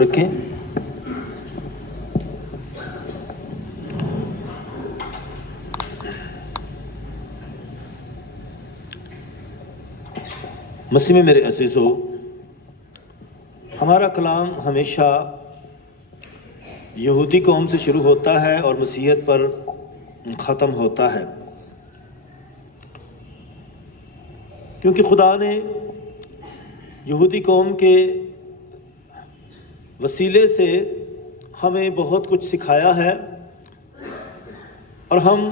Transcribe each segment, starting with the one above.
رکھیں۔ مسیح میں میرے عزیزو، ہمارا کلام ہمیشہ یہودی قوم سے شروع ہوتا ہے اور مسیحیت پر ختم ہوتا ہے، کیونکہ خدا نے یہودی قوم کے وسیلے سے ہمیں بہت کچھ سکھایا ہے، اور ہم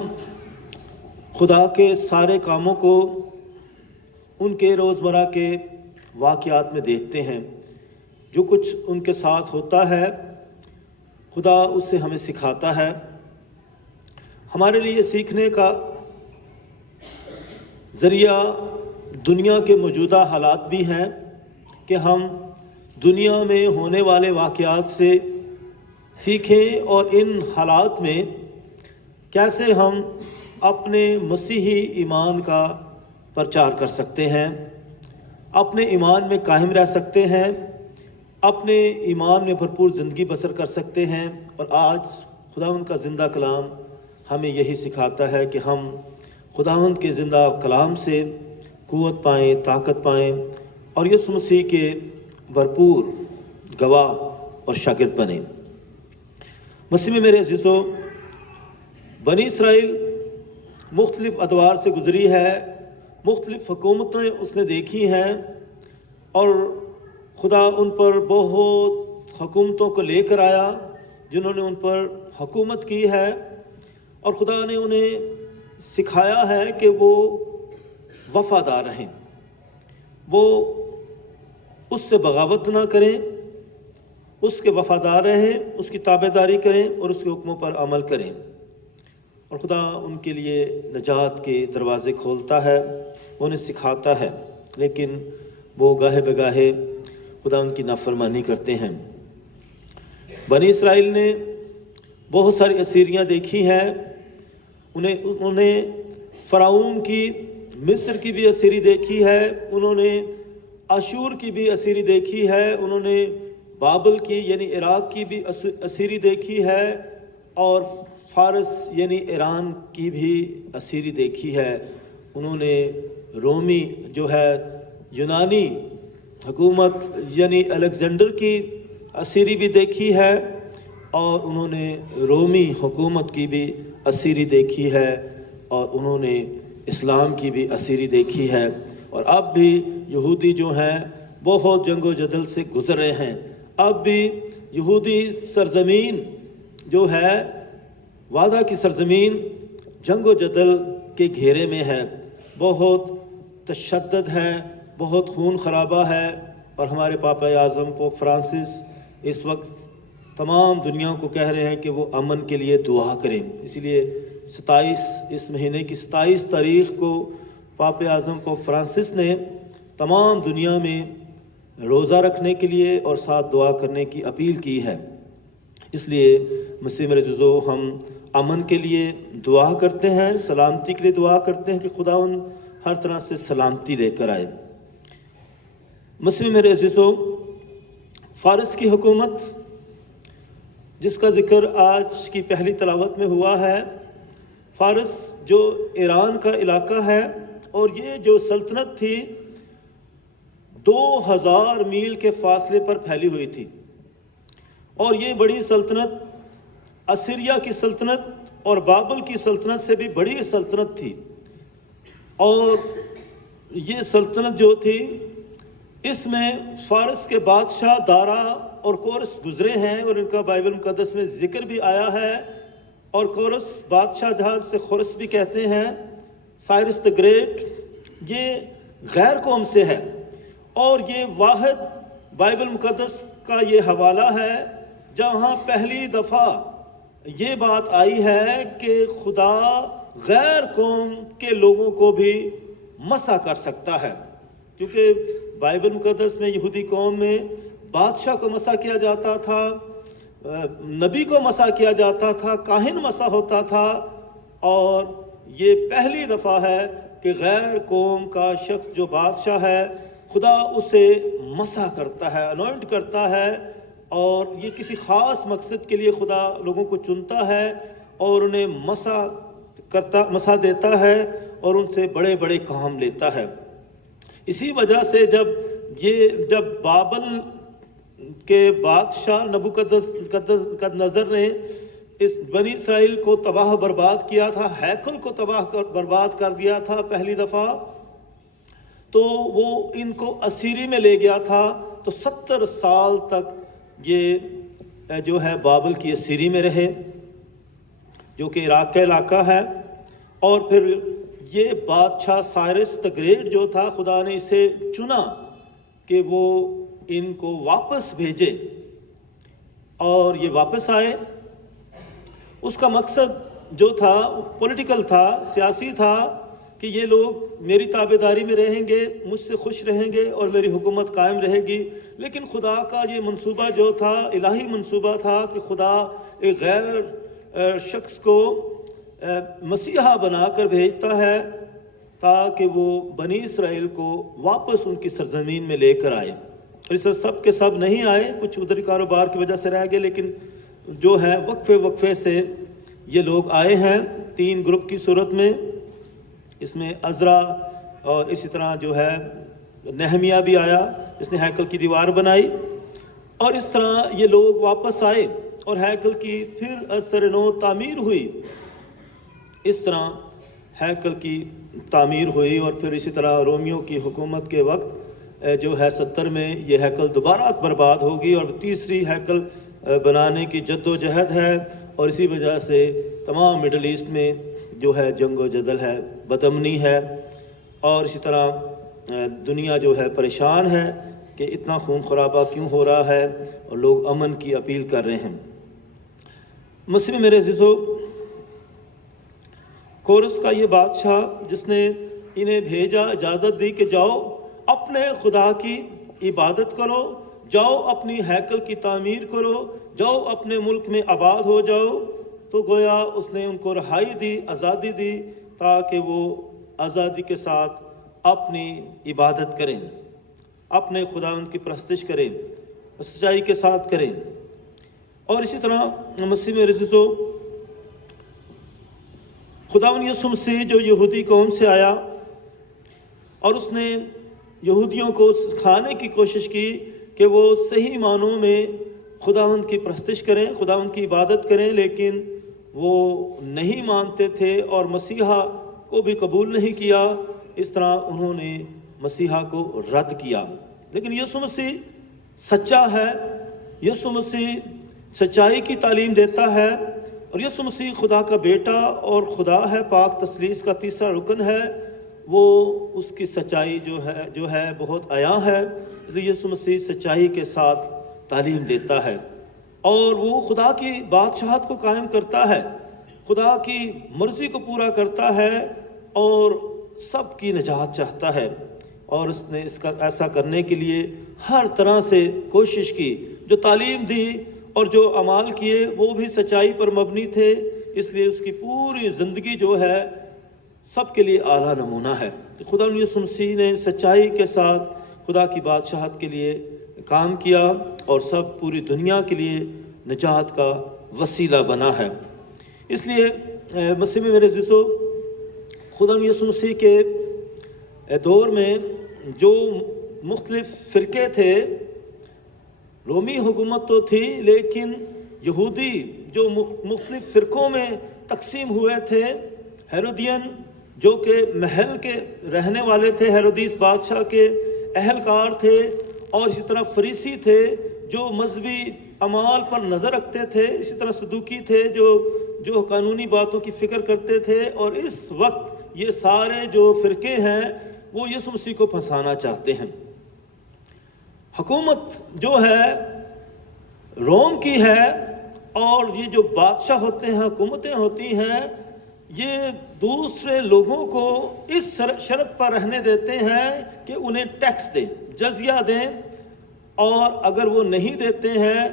خدا کے سارے کاموں کو ان کے روزمرہ کے واقعات میں دیکھتے ہیں۔ جو کچھ ان کے ساتھ ہوتا ہے خدا اس سے ہمیں سکھاتا ہے۔ ہمارے لیے سیکھنے کا ذریعہ دنیا کے موجودہ حالات بھی ہیں کہ ہم دنیا میں ہونے والے واقعات سے سیکھیں اور ان حالات میں کیسے ہم اپنے مسیحی ایمان کا پرچار کر سکتے ہیں، اپنے ایمان میں قائم رہ سکتے ہیں، اپنے ایمان میں بھرپور زندگی بسر کر سکتے ہیں۔ اور آج خداوند کا زندہ کلام ہمیں یہی سکھاتا ہے کہ ہم خداوند کے زندہ کلام سے قوت پائیں، طاقت پائیں اور یسوع مسیح کے بھرپور گواہ اور شاگرد بنیں۔ مسیح میں میرے عزیزو، بنی اسرائیل مختلف ادوار سے گزری ہے، مختلف حکومتیں اس نے دیکھی ہیں، اور خدا ان پر بہت حکومتوں کو لے کر آیا جنہوں نے ان پر حکومت کی ہے، اور خدا نے انہیں سکھایا ہے کہ وہ وفادار رہیں، وہ اس سے بغاوت نہ کریں، اس کے وفادار رہیں، اس کی تابعداری کریں اور اس کے حکموں پر عمل کریں۔ اور خدا ان کے لیے نجات کے دروازے کھولتا ہے، وہ انہیں سکھاتا ہے، لیکن وہ گاہے بگاہے خدا ان کی نافرمانی کرتے ہیں۔ بنی اسرائیل نے بہت ساری اسیریاں دیکھی ہیں، انہوں نے فرعون کی، مصر کی بھی اسیری دیکھی ہے، انہوں نے اشور کی بھی اسیری دیکھی ہے، انہوں نے بابل کی یعنی عراق کی بھی اسیری دیکھی ہے، اور فارس یعنی ایران کی بھی اسیری دیکھی ہے۔ انہوں نے رومی جو ہے یونانی حکومت یعنی الیگزینڈر کی اسیری بھی دیکھی ہے، اور انہوں نے رومی حکومت کی بھی اسیری دیکھی ہے، اور انہوں نے اسلام کی بھی اسیری دیکھی ہے۔ اور اب بھی یہودی جو ہیں بہت جنگ و جدل سے گزر رہے ہیں، اب بھی یہودی سرزمین جو ہے، وعدہ کی سرزمین، جنگ و جدل کے گھیرے میں ہے، بہت تشدد ہے، بہت خون خرابہ ہے۔ اور ہمارے پاپا اعظم پوپ فرانسس اس وقت تمام دنیا کو کہہ رہے ہیں کہ وہ امن کے لیے دعا کریں۔ اسی لیے اس مہینے کی 27 تاریخ کو پاپا اعظم پوپ فرانسس نے تمام دنیا میں روزہ رکھنے کے لیے اور ساتھ دعا کرنے کی اپیل کی ہے۔ اس لیے مسیح میرے عزیزو، ہم امن کے لیے دعا کرتے ہیں، سلامتی کے لیے دعا کرتے ہیں کہ خداوند ہر طرح سے سلامتی لے کر آئے۔ مسیح میرے عزیزو، فارس کی حکومت جس کا ذکر آج کی پہلی تلاوت میں ہوا ہے، فارس جو ایران کا علاقہ ہے، اور یہ جو سلطنت تھی 2000 میل کے فاصلے پر پھیلی ہوئی تھی، اور یہ بڑی سلطنت اسیریا کی سلطنت اور بابل کی سلطنت سے بھی بڑی سلطنت تھی۔ اور یہ سلطنت جو تھی، اس میں فارس کے بادشاہ دارا اور کورس گزرے ہیں، اور ان کا بائبل مقدس میں ذکر بھی آیا ہے۔ اور کورس بادشاہ جہاز سے خورس بھی کہتے ہیں، سائرس دی گریٹ، یہ غیر قوم سے ہے، اور یہ واحد بائبل مقدس کا یہ حوالہ ہے جہاں پہلی دفعہ یہ بات آئی ہے کہ خدا غیر قوم کے لوگوں کو بھی مسح کر سکتا ہے۔ کیونکہ بائبل مقدس میں یہودی قوم میں بادشاہ کو مسح کیا جاتا تھا، نبی کو مسح کیا جاتا تھا، کاہن مسح ہوتا تھا، اور یہ پہلی دفعہ ہے کہ غیر قوم کا شخص جو بادشاہ ہے، خدا اسے مسح کرتا ہے، انوائنٹ کرتا ہے، اور یہ کسی خاص مقصد کے لیے خدا لوگوں کو چنتا ہے اور انہیں مسا دیتا ہے اور ان سے بڑے بڑے کام لیتا ہے۔ اسی وجہ سے جب بابل کے بادشاہ نبوکدنضر نے اس بنی اسرائیل کو تباہ برباد کیا تھا، ہیکل کو برباد کر دیا تھا پہلی دفعہ، تو وہ ان کو اسیری میں لے گیا تھا، تو 70 سال تک یہ جو ہے بابل کی اسیری میں رہے، جو کہ عراق کا علاقہ ہے۔ اور پھر یہ بادشاہ سائرس دی گریٹ جو تھا، خدا نے اسے چنا کہ وہ ان کو واپس بھیجے، اور یہ واپس آئے۔ اس کا مقصد جو تھا پولیٹیکل تھا، سیاسی تھا، کہ یہ لوگ میری تابعداری میں رہیں گے، مجھ سے خوش رہیں گے اور میری حکومت قائم رہے گی۔ لیکن خدا کا یہ منصوبہ جو تھا، الہی منصوبہ تھا، کہ خدا ایک غیر شخص کو مسیحا بنا کر بھیجتا ہے تاکہ وہ بنی اسرائیل کو واپس ان کی سرزمین میں لے کر آئے۔ اور اس سے سب کے سب نہیں آئے، کچھ ادھری کاروبار کی وجہ سے رہ گئے، لیکن جو ہے وقفے سے یہ لوگ آئے ہیں 3 گروپ کی صورت میں۔ اس میں عزرا اور اسی طرح جو ہے نہمیہ بھی آیا، جس نے ہیکل کی دیوار بنائی، اور اس طرح یہ لوگ واپس آئے اور ہیکل کی پھر از سر نو تعمیر ہوئی۔ اس طرح ہیکل کی تعمیر ہوئی، اور پھر اسی طرح رومیوں کی حکومت کے وقت جو ہے 70 میں یہ ہیکل دوبارہ برباد ہوگی، اور تیسری ہیکل بنانے کی جد و جہد ہے۔ اور اسی وجہ سے تمام مڈل ایسٹ میں جو ہے جنگ و جدل ہے، بدامنی ہے، اور اسی طرح دنیا جو ہے پریشان ہے کہ اتنا خون خرابہ کیوں ہو رہا ہے، اور لوگ امن کی اپیل کر رہے ہیں۔ مسیح میں میرے عزیزو، کورس کا یہ بادشاہ جس نے انہیں بھیجا، اجازت دی کہ جاؤ اپنے خدا کی عبادت کرو، جاؤ اپنی ہیکل کی تعمیر کرو، جاؤ اپنے ملک میں آباد ہو جاؤ، تو گویا اس نے ان کو رہائی دی، آزادی دی، تاکہ وہ آزادی کے ساتھ اپنی عبادت کریں، اپنے خداوند کی پرستش کریں، سچائی کے ساتھ کریں۔ اور اسی طرح مسیح میں عزیزو، خداوند یسوع مسیح جو یہودی قوم سے آیا، اور اس نے یہودیوں کو سکھانے کی کوشش کی کہ وہ صحیح معنوں میں خداوند کی پرستش کریں، خداوند کی عبادت کریں، لیکن وہ نہیں مانتے تھے اور مسیحا کو بھی قبول نہیں کیا۔ اس طرح انہوں نے مسیحا کو رد کیا۔ لیکن یسوع مسیح سچا ہے، یسوع مسیح سچائی کی تعلیم دیتا ہے، اور یسوع مسیح خدا کا بیٹا اور خدا ہے، پاک تثلیث کا تیسرا رکن ہے۔ وہ اس کی سچائی جو ہے بہت عیاں ہے۔ یسوع مسیح سچائی کے ساتھ تعلیم دیتا ہے، اور وہ خدا کی بادشاہت کو قائم کرتا ہے، خدا کی مرضی کو پورا کرتا ہے، اور سب کی نجات چاہتا ہے۔ اور اس نے ایسا کرنے کے لیے ہر طرح سے کوشش کی۔ جو تعلیم دی اور جو اعمال کیے وہ بھی سچائی پر مبنی تھے، اس لیے اس کی پوری زندگی جو ہے سب کے لیے اعلیٰ نمونہ ہے۔ خدا یسوع مسیح نے سچائی کے ساتھ خدا کی بادشاہت کے لیے کام کیا، اور سب پوری دنیا کے لیے نجات کا وسیلہ بنا ہے۔ اس لیے مسیح میں میرے عزیزو، خدا یسوع مسیح کے دور میں جو مختلف فرقے تھے، رومی حکومت تو تھی، لیکن یہودی جو مختلف فرقوں میں تقسیم ہوئے تھے، ہیرودین جو کہ محل کے رہنے والے تھے، ہیرودیس بادشاہ کے اہلکار تھے، اور اسی طرح فریسی تھے جو مذہبی اعمال پر نظر رکھتے تھے، اسی طرح صدوقی تھے جو قانونی باتوں کی فکر کرتے تھے۔ اور اس وقت یہ سارے جو فرقے ہیں وہ یسوع مسیح کو پھنسانا چاہتے ہیں۔ حکومت جو ہے روم کی ہے، اور یہ جو بادشاہ ہوتے ہیں، حکومتیں ہوتی ہیں، یہ دوسرے لوگوں کو اس شرط پر رہنے دیتے ہیں کہ انہیں ٹیکس دیں، جزیہ دیں، اور اگر وہ نہیں دیتے ہیں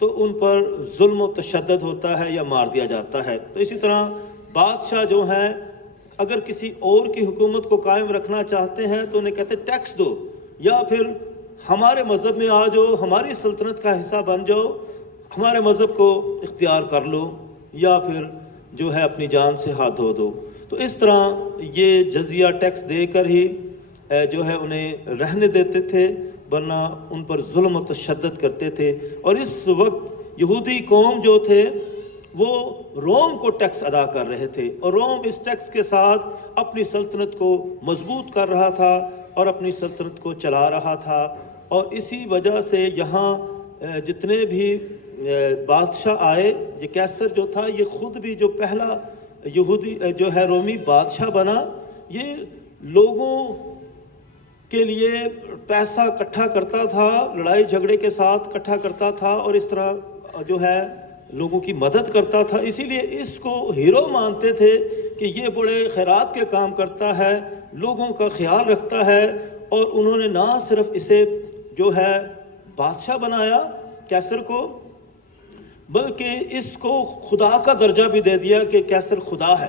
تو ان پر ظلم و تشدد ہوتا ہے یا مار دیا جاتا ہے۔ تو اسی طرح بادشاہ جو ہیں اگر کسی اور کی حکومت کو قائم رکھنا چاہتے ہیں تو انہیں کہتے ہیں ٹیکس دو، یا پھر ہمارے مذہب میں آ جاؤ، ہماری سلطنت کا حصہ بن جاؤ، ہمارے مذہب کو اختیار کر لو، یا پھر جو ہے اپنی جان سے ہاتھ دھو دو۔ تو اس طرح یہ جزیہ ٹیکس دے کر ہی جو ہے انہیں رہنے دیتے تھے، ورنہ ان پر ظلم و تشدد کرتے تھے۔ اور اس وقت یہودی قوم جو تھے وہ روم کو ٹیکس ادا کر رہے تھے، اور روم اس ٹیکس کے ساتھ اپنی سلطنت کو مضبوط کر رہا تھا اور اپنی سلطنت کو چلا رہا تھا۔ اور اسی وجہ سے یہاں جتنے بھی بادشاہ آئے، یہ کیسر جو تھا یہ خود بھی جو پہلا یہودی جو ہے رومی بادشاہ بنا، یہ لوگوں کے لیے پیسہ اکٹھا کرتا تھا، لڑائی جھگڑے کے ساتھ اکٹھا کرتا تھا، اور اس طرح جو ہے لوگوں کی مدد کرتا تھا۔ اسی لیے اس کو ہیرو مانتے تھے کہ یہ بڑے خیرات کے کام کرتا ہے، لوگوں کا خیال رکھتا ہے۔ اور انہوں نے نہ صرف اسے جو ہے بادشاہ بنایا کیسر کو، بلکہ اس کو خدا کا درجہ بھی دے دیا کہ کیسر خدا ہے،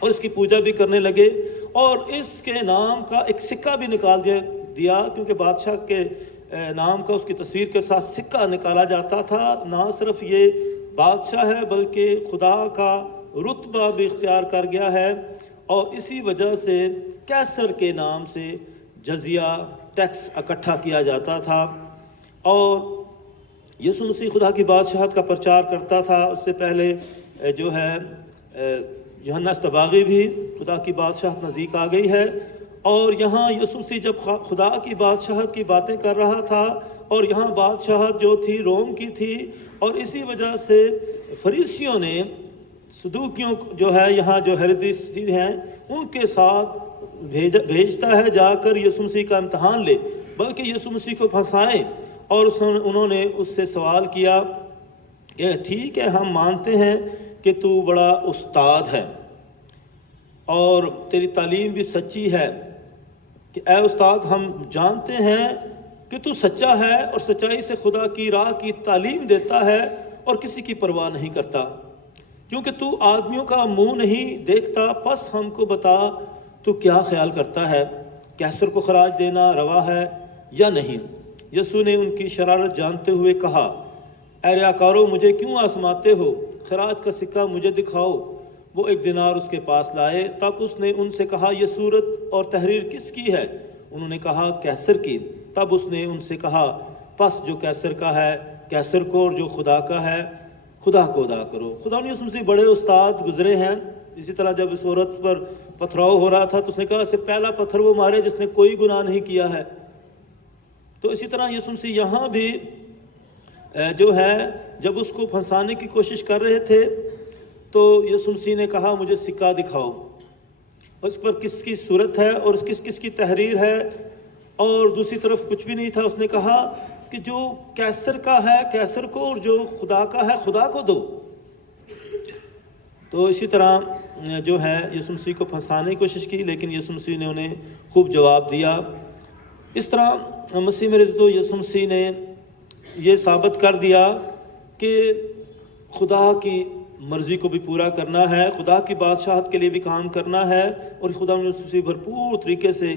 اور اس کی پوجا بھی کرنے لگے۔ اور اس کے نام کا ایک سکہ بھی نکال دیا، کیونکہ بادشاہ کے نام کا اس کی تصویر کے ساتھ سکہ نکالا جاتا تھا۔ نہ صرف یہ بادشاہ ہے بلکہ خدا کا رتبہ بھی اختیار کر گیا ہے، اور اسی وجہ سے کیسر کے نام سے جزیہ ٹیکس اکٹھا کیا جاتا تھا۔ اور یسوع مسیح خدا کی بادشاہت کا پرچار کرتا تھا۔ اس سے پہلے جو ہے یوحنا اسطباغی بھی خدا کی بادشاہت نزدیک آ گئی ہے، اور یہاں یسوع مسیح جب خدا کی بادشاہت کی باتیں کر رہا تھا، اور یہاں بادشاہت جو تھی روم کی تھی، اور اسی وجہ سے فریسیوں نے صدوقیوں جو ہے یہاں جو ہیرودیسی ہیں ان کے ساتھ بھیجتا ہے جا کر یسوع مسیح کا امتحان لے، بلکہ یسوع مسیح کو پھنسائیں۔ اور انہوں نے اس سے سوال کیا کہ ٹھیک ہے، ہم مانتے ہیں کہ تو بڑا استاد ہے اور تیری تعلیم بھی سچی ہے، کہ اے استاد ہم جانتے ہیں کہ تو سچا ہے اور سچائی سے خدا کی راہ کی تعلیم دیتا ہے اور کسی کی پرواہ نہیں کرتا، کیونکہ تو آدمیوں کا منہ نہیں دیکھتا۔ پس ہم کو بتا تو کیا خیال کرتا ہے، کیسر کو خراج دینا روا ہے یا نہیں؟ یسوع نے ان کی شرارت جانتے ہوئے کہا، اے ریاکارو مجھے کیوں آزماتے ہو؟ خراج کا سکہ مجھے دکھاؤ۔ وہ 1 دینار اس کے پاس لائے۔ تب اس نے ان سے کہا، یہ صورت اور تحریر کس کی ہے؟ انہوں نے کہا، کیسر کی۔ تب اس نے ان سے کہا، پس جو کیسر کا ہے کیسر کو، اور جو خدا کا ہے خدا کو ادا کرو۔ خدا نے یسوع مسیح بڑے استاد گزرے ہیں۔ اسی طرح جب اس عورت پر پتھراؤ ہو رہا تھا تو اس نے کہا، اسے پہلا پتھر وہ مارے جس نے کوئی گناہ نہیں کیا ہے۔ تو اسی طرح یسوع مسیح یہاں بھی جو ہے جب اس کو پھنسانے کی کوشش کر رہے تھے تو یسوع مسیح نے کہا، مجھے سکہ دکھاؤ، اور اس پر کس کی صورت ہے اور کس کس کی تحریر ہے، اور دوسری طرف کچھ بھی نہیں تھا۔ اس نے کہا کہ جو کیسر کا ہے کیسر کو، اور جو خدا کا ہے خدا کو دو۔ تو اسی طرح جو ہے یسوع مسیح کو پھنسانے کی کوشش کی، لیکن یسوع مسیح نے انہیں خوب جواب دیا۔ اس طرح مسیح میں عزیزو، یسوع مسیح نے یہ ثابت کر دیا کہ خدا کی مرضی کو بھی پورا کرنا ہے، خدا کی بادشاہت کے لیے بھی کام کرنا ہے، اور خدا نے یسوع مسیح بھرپور طریقے سے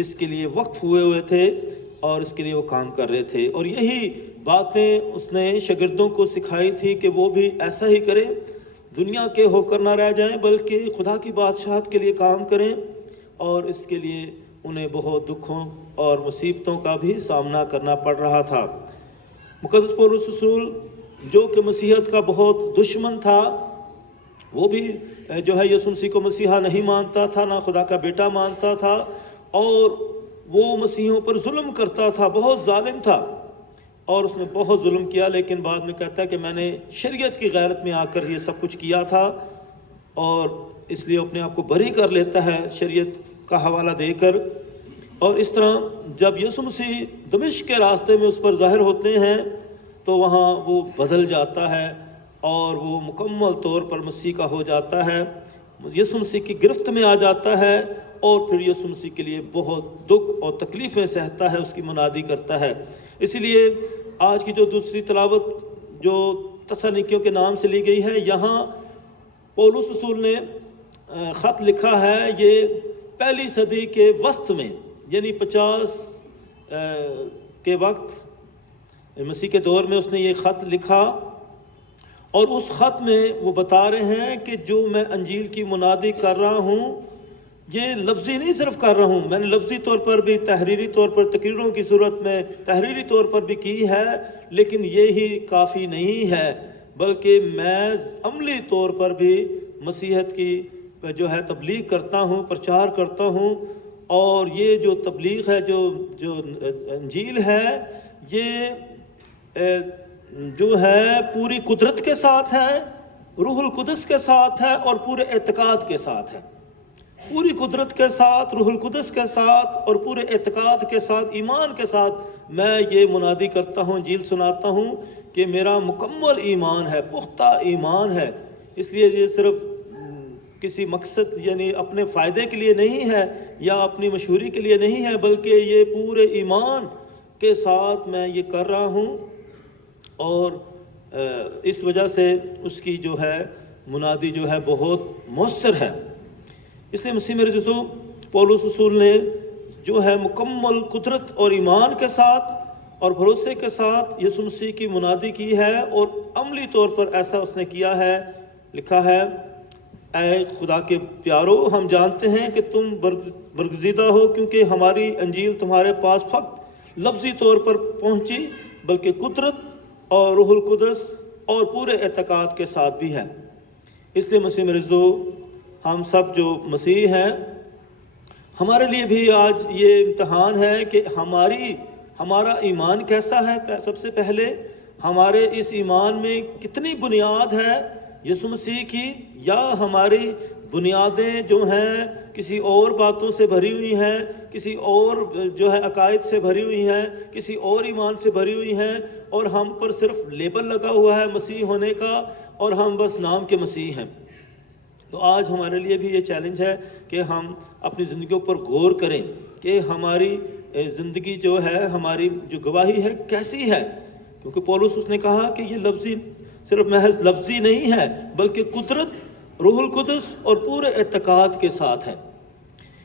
اس کے لیے وقف ہوئے تھے اور اس کے لیے وہ کام کر رہے تھے۔ اور یہی باتیں اس نے شاگردوں کو سکھائی تھی کہ وہ بھی ایسا ہی کریں، دنیا کے ہو کر نہ رہ جائیں بلکہ خدا کی بادشاہت کے لیے کام کریں۔ اور اس کے لیے انہیں بہت دکھوں اور مصیبتوں کا بھی سامنا کرنا پڑ رہا تھا۔ مقدس پولس رسول جو کہ مسیحیت کا بہت دشمن تھا، وہ بھی جو ہے یسوع مسیح کو مسیحا نہیں مانتا تھا، نہ خدا کا بیٹا مانتا تھا، اور وہ مسیحیوں پر ظلم کرتا تھا، بہت ظالم تھا، اور اس نے بہت ظلم کیا۔ لیکن بعد میں کہتا ہے کہ میں نے شریعت کی غیرت میں آ کر یہ سب کچھ کیا تھا، اور اس لیے اپنے آپ کو بری کر لیتا ہے شریعت کا حوالہ دے کر۔ اور اس طرح جب یسوع مسیح دمشق کے راستے میں اس پر ظاہر ہوتے ہیں تو وہاں وہ بدل جاتا ہے اور وہ مکمل طور پر مسیح کا ہو جاتا ہے، یسوع مسیح کی گرفت میں آ جاتا ہے، اور پھر یسوع مسیح کے لیے بہت دکھ اور تکلیفیں سہتا ہے، اس کی منادی کرتا ہے۔ اسی لیے آج کی جو دوسری تلاوت جو تسالونیکیوں کے نام سے لی گئی ہے، یہاں پولس رسول نے خط لکھا ہے، یہ پہلی صدی کے وسط میں، یعنی 50 کے وقت مسیح کے دور میں اس نے یہ خط لکھا، اور اس خط میں وہ بتا رہے ہیں کہ جو میں انجیل کی منادی کر رہا ہوں یہ لفظی نہیں صرف کر رہا ہوں، میں نے لفظی طور پر بھی، تحریری طور پر، تقریروں کی صورت میں تحریری طور پر بھی کی ہے، لیکن یہی کافی نہیں ہے، بلکہ میں عملی طور پر بھی مسیحیت کی جو ہے تبلیغ کرتا ہوں، پرچار کرتا ہوں، اور یہ جو تبلیغ ہے، جو انجیل ہے، یہ جو ہے پوری قدرت کے ساتھ ہے، روح القدس کے ساتھ ہے، اور پورے اعتقاد کے ساتھ ہے، پوری قدرت کے ساتھ، روح القدس کے ساتھ، اور پورے اعتقاد کے ساتھ، ایمان کے ساتھ میں یہ منادی کرتا ہوں، انجیل سناتا ہوں کہ میرا مکمل ایمان ہے، پختہ ایمان ہے۔ اس لیے یہ صرف کسی مقصد یعنی اپنے فائدے کے لیے نہیں ہے یا اپنی مشہوری کے لیے نہیں ہے، بلکہ یہ پورے ایمان کے ساتھ میں یہ کر رہا ہوں، اور اس وجہ سے اس کی جو ہے منادی جو ہے بہت مؤثر ہے۔ اس لیے مسیح میرے عزیزو، پولس رسول نے جو ہے مکمل قدرت اور ایمان کے ساتھ اور بھروسے کے ساتھ یسوع مسیح کی منادی کی ہے، اور عملی طور پر ایسا اس نے کیا ہے۔ لکھا ہے، اے خدا کے پیارو، ہم جانتے ہیں کہ تم برگزیدہ ہو، کیونکہ ہماری انجیل تمہارے پاس فقط لفظی طور پر پہنچی، بلکہ قدرت اور روح القدس اور پورے اعتقاد کے ساتھ بھی ہے۔ اس لیے مسیح میرے عزیزو، ہم سب جو مسیح ہیں، ہمارے لیے بھی آج یہ امتحان ہے کہ ہمارا ایمان کیسا ہے۔ سب سے پہلے ہمارے اس ایمان میں کتنی بنیاد ہے یسوع مسیح کی، یا ہماری بنیادیں جو ہیں کسی اور باتوں سے بھری ہوئی ہیں، کسی اور جو ہے عقائد سے بھری ہوئی ہیں، کسی اور ایمان سے بھری ہوئی ہیں، اور ہم پر صرف لیبل لگا ہوا ہے مسیح ہونے کا، اور ہم بس نام کے مسیح ہیں۔ تو آج ہمارے لیے بھی یہ چیلنج ہے کہ ہم اپنی زندگیوں پر غور کریں کہ ہماری زندگی جو ہے، ہماری جو گواہی ہے کیسی ہے، کیونکہ پولس اس نے کہا کہ یہ لفظی صرف محض لفظی نہیں ہے، بلکہ قدرت، روح القدس اور پورے اعتقاد کے ساتھ ہے۔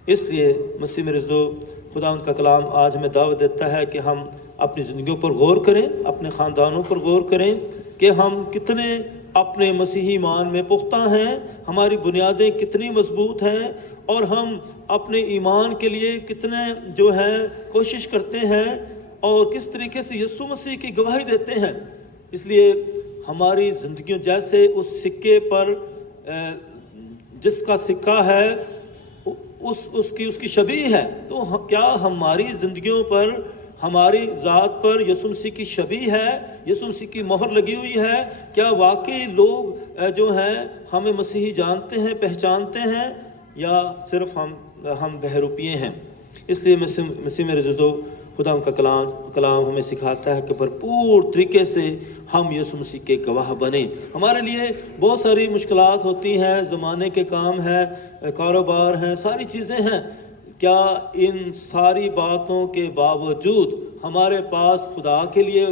اس لیے مسیح میرے عزیزو، خدا ان کا کلام آج ہمیں دعوت دیتا ہے کہ ہم اپنی زندگیوں پر غور کریں، اپنے خاندانوں پر غور کریں کہ ہم کتنے اپنے مسیحی ایمان میں پختہ ہیں، ہماری بنیادیں کتنی مضبوط ہیں، اور ہم اپنے ایمان کے لیے کتنے جو ہے کوشش کرتے ہیں، اور کس طریقے سے یسوع مسیح کی گواہی دیتے ہیں۔ اس لیے ہماری زندگیوں جیسے اس سکے پر جس کا سکہ ہے اس کی شبیہ ہے، تو کیا ہماری زندگیوں پر، ہماری ذات پر یسوع مسیح کی شبیہ ہے، یسوع مسیح کی مہر لگی ہوئی ہے؟ کیا واقعی لوگ جو ہیں ہمیں مسیحی جانتے ہیں، پہچانتے ہیں، یا صرف ہم بہروپیے ہیں؟ اس لیے مسیح میرے عزیزو، خدا ان کا کلام ہمیں سکھاتا ہے کہ بھرپور طریقے سے ہم یسوع مسیح کے گواہ بنیں۔ ہمارے لیے بہت ساری مشکلات ہوتی ہیں، زمانے کے کام ہیں، کاروبار ہیں، ساری چیزیں ہیں۔ کیا ان ساری باتوں کے باوجود ہمارے پاس خدا کے لیے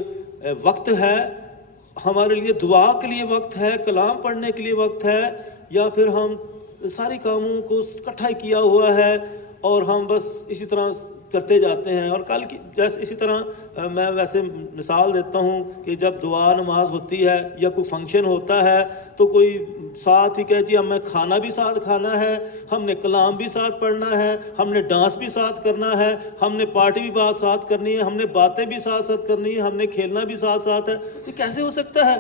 وقت ہے؟ ہمارے لیے دعا کے لیے وقت ہے، کلام پڑھنے کے لیے وقت ہے، یا پھر ہم ساری کاموں کو اکٹھا کیا ہوا ہے اور ہم بس اسی طرح کرتے جاتے ہیں؟ اور کل کی جیسے اسی طرح میں ویسے مثال دیتا ہوں کہ جب دعا نماز ہوتی ہے یا کوئی فنکشن ہوتا ہے تو کوئی ساتھ ہی کہے جی ہمیں کھانا بھی ساتھ کھانا ہے، ہم نے کلام بھی ساتھ پڑھنا ہے، ہم نے ڈانس بھی ساتھ کرنا ہے، ہم نے پارٹی بھی بات ساتھ کرنی ہے، ہم نے باتیں بھی ساتھ ساتھ کرنی ہے، ہم نے کھیلنا بھی ساتھ ساتھ ہے۔ یہ کیسے ہو سکتا ہے؟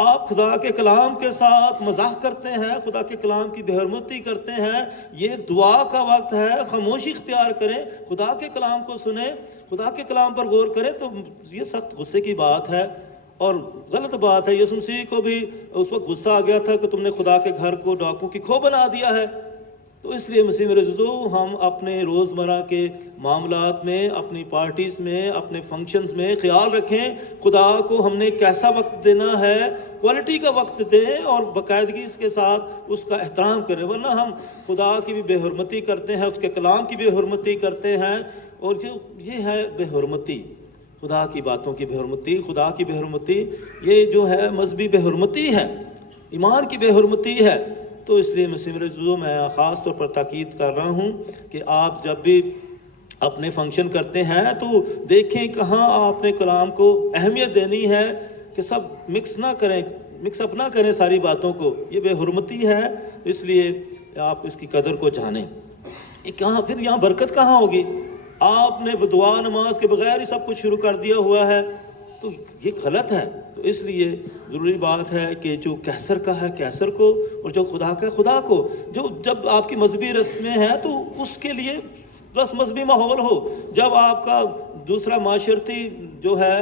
آپ خدا کے کلام کے ساتھ مزاح کرتے ہیں، خدا کے کلام کی بے حرمتی کرتے ہیں۔ یہ دعا کا وقت ہے، خاموشی اختیار کریں، خدا کے کلام کو سنیں، خدا کے کلام پر غور کریں۔ تو یہ سخت غصے کی بات ہے اور غلط بات ہے۔ یسوع مسیح کو بھی اس وقت غصہ آ گیا تھا کہ تم نے خدا کے گھر کو ڈاکوں کی کھو بنا دیا ہے۔ تو اس لیے مسیح میرے عزیزو، ہم اپنے روزمرہ کے معاملات میں، اپنی پارٹیز میں، اپنے فنکشنز میں خیال رکھیں خدا کو ہم نے کیسا وقت دینا ہے، کوالٹی کا وقت دیں اور باقاعدگی کے ساتھ اس کا احترام کریں، ورنہ ہم خدا کی بھی بے حرمتی کرتے ہیں، اس کے کلام کی بے حرمتی کرتے ہیں۔ اور یہ ہے بے حرمتی، خدا کی باتوں کی بے حرمتی، خدا کی بے حرمتی، یہ جو ہے مذہبی بے حرمتی ہے، ایمان کی بے حرمتی ہے۔ تو اس لیے مسیح میرے عزیزو، میں خاص طور پر تاکید کر رہا ہوں کہ آپ جب بھی اپنے فنکشن کرتے ہیں تو دیکھیں کہاں آپ نے کلام کو اہمیت دینی ہے کہ سب مکس نہ کریں، مکس اپ نہ کریں ساری باتوں کو، یہ بے حرمتی ہے، اس لیے آپ اس کی قدر کو جانیں۔ کہاں پھر یہاں برکت کہاں ہوگی؟ آپ نے دعا نماز کے بغیر ہی سب کچھ شروع کر دیا ہوا ہے، تو یہ غلط ہے۔ تو اس لیے ضروری بات ہے کہ جو کیسر کا ہے کیسر کو، اور جو خدا کا ہے خدا کو۔ جو جب آپ کی مذہبی رسمیں ہیں تو اس کے لیے بس مذہبی ماحول ہو، جب آپ کا دوسرا معاشرتی جو ہے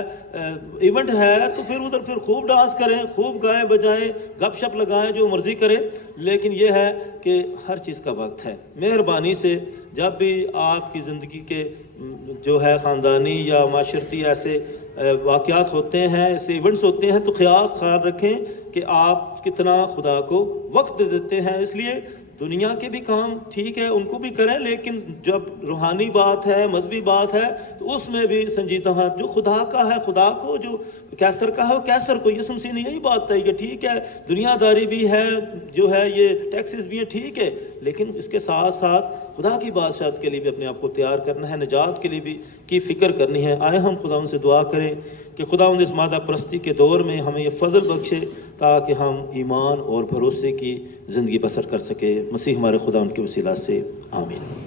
ایونٹ ہے تو پھر ادھر پھر خوب ڈانس کریں، خوب گائیں بجائیں، گپ شپ لگائیں، جو مرضی کریں، لیکن یہ ہے کہ ہر چیز کا وقت ہے۔ مہربانی سے جب بھی آپ کی زندگی کے جو ہے خاندانی یا معاشرتی ایسے واقعات ہوتے ہیں، ایسے ایونٹس ہوتے ہیں، تو خیال رکھیں کہ آپ کتنا خدا کو وقت دیتے ہیں۔ اس لیے دنیا کے بھی کام ٹھیک ہے، ان کو بھی کریں، لیکن جب روحانی بات ہے، مذہبی بات ہے، تو اس میں بھی سنجیدہ ہیں۔ جو خدا کا ہے خدا کو، جو کیسر کا ہے وہ کیسر کو۔ یسوع مسیح نے یہی بات ہے کہ ٹھیک ہے دنیا داری بھی ہے، جو ہے یہ ٹیکسز بھی ہیں، ٹھیک ہے، لیکن اس کے ساتھ ساتھ خدا کی بادشاہت کے لیے بھی اپنے آپ کو تیار کرنا ہے، نجات کے لیے بھی کی فکر کرنی ہے۔ آئے ہم خدا ان سے دعا کریں کہ خدا اس مادہ پرستی کے دور میں ہمیں یہ فضل بخشے تاکہ ہم ایمان اور بھروسے کی زندگی بسر کر سکے۔ مسیح ہمارے خدا ان کے وسیلہ سے آمین۔